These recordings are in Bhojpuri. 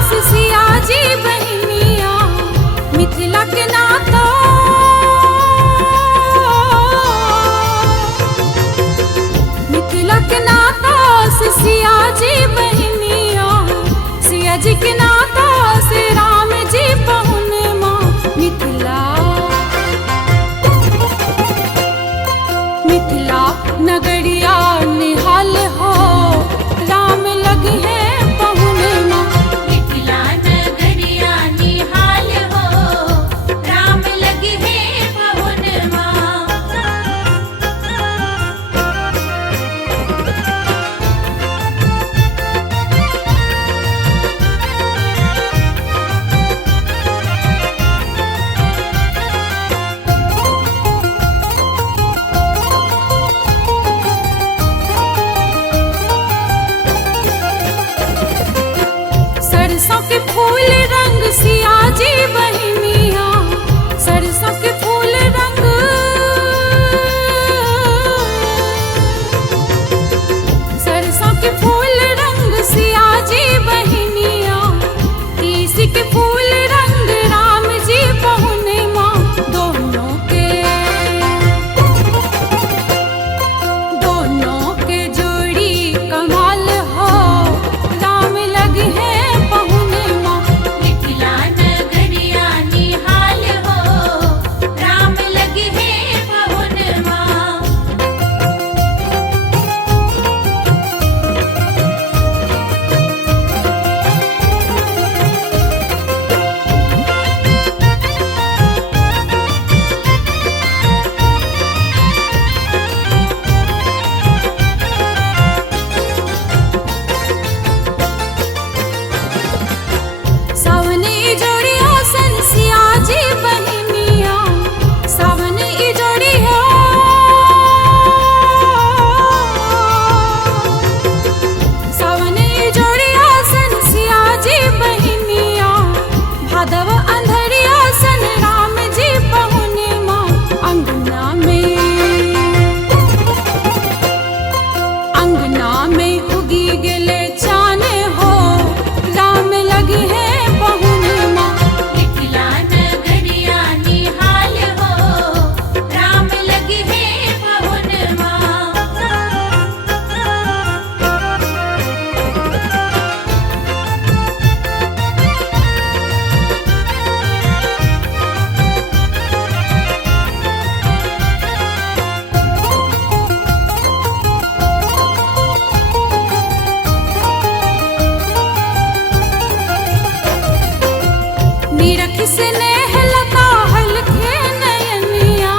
सिया जी बहनिया मिथिला के नाता सिया जी बहनिया सिया जी के नाता से राम जी पहुने माँ मिथिला नगरिया निहाल हो राम लगी है पहुने माँ मिथिला नगरिया निहाल हो राम लगी है पहुन माँ। सरसों के फूल रंग सिया जी बहनिया सरसों के फूल रंग सरसों के फूल रंग सिया जी बहनिया तीसी के फूल रंग राम जी पहुने माँ दोनों के जोड़ी कमाल हो राम लगी है मिथिला नगरिया निहाल हो राम लगी है पहुन माँ। सावन जोड़िया सन सिया जी बहनिया सावन जोड़िया सावन जोड़िया सन सिया जी बहनिया भादव अंधरिया सन राम जी पहुने माँ अंगना में उगी गेले चान हो राम लगी है पहुने माँ मिथिला नगरिया निहाल हो राम लगी है पहुन माँ। निरखी स्नेह लता हलखे नयनिया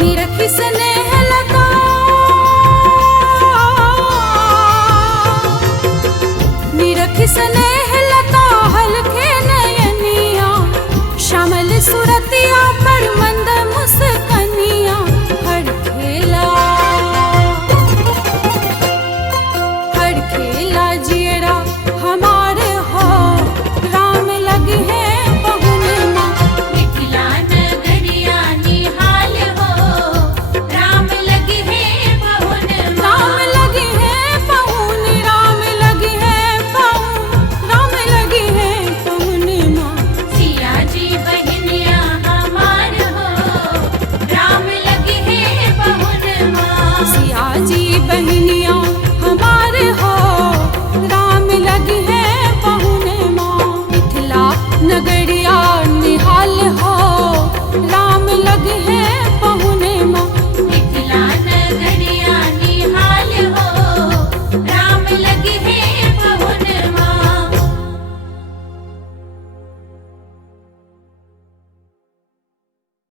निरखी स्नेह लता निरखी स्नेह लता हलखे नयनिया श्यामल सुरतिया पर मंद मुस्कनिया हर खेला जियरा हमारे हो राम लगी है पहुने माँ मिथिला नगरिया निहाल हो राम लगी है पहुन माँ। राम लगी है पहुन राम लगी है पहुन राम लगी है पहुने माँ सिया जी बहनिया हमार हो राम लगी है पहुन माँ। सिया जी बहनिया